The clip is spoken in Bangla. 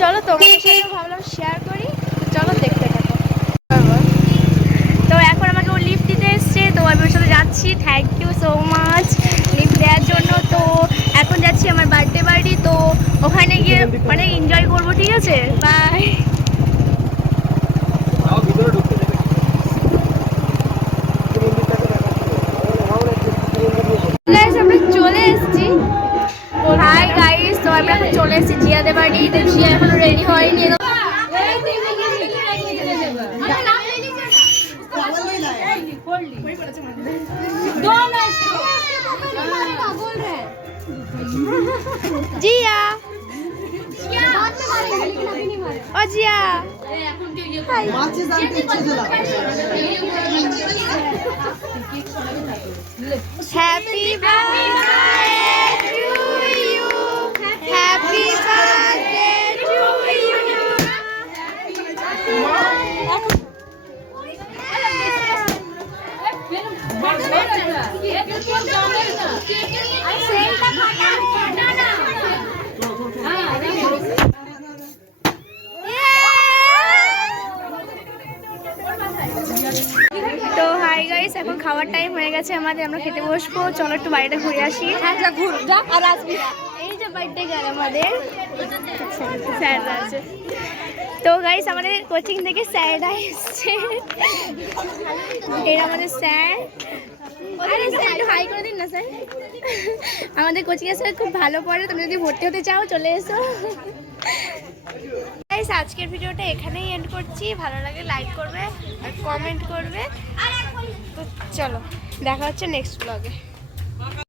চলো তোমাদের সাথে ভাবলাম শেয়ার করি, চলো দেখতে থাকো। তো এখন আমাকে ও লিফট দিতে এসছে, তো আমি ওর সাথে যাচ্ছি। Thank you so much lift দেওয়ার জন্য। তো এখন যাচ্ছি আমার বার্থডে বাড়ি, তো ওখানে গিয়ে অনেক এনজয় করবো, ঠিক আছে? বাই। আমরা চলে এসেছি। হাই গাইস, তো আমরা এখন চলে এসেছি জিয়াদের বাড়ি। তো জিয়া এখনো রেডি হয়নি। জিয়া ও Jiya happy birthday to you, happy birthday to you. তো হাই গাইস, এখন খাওয়ার টাইম হয়ে গেছে আমাদের, আমরা খেতে বসবো। চলো একটু বাড়িটা ঘুরে আসি। এই যে বার্থডে গার্ল আমাদের স্যাররা আছে। তো গাইস আমাদের কোচিং থেকে স্যাররা এসছে। এরা আমাদের স্যার। একটু হাই করে দিন না স্যার। আমাদের কোচিংয়ের স্যার খুব ভালো পড়ে, তুমি যদি ভর্তি হতে চাও চলে এসো। গাইস আজকের ভিডিওটা এখানেই এন্ড করছি। ভালো লাগে লাইক করবে আর কমেন্ট করবে। তো চলো দেখা হচ্ছে নেক্সট ব্লগে।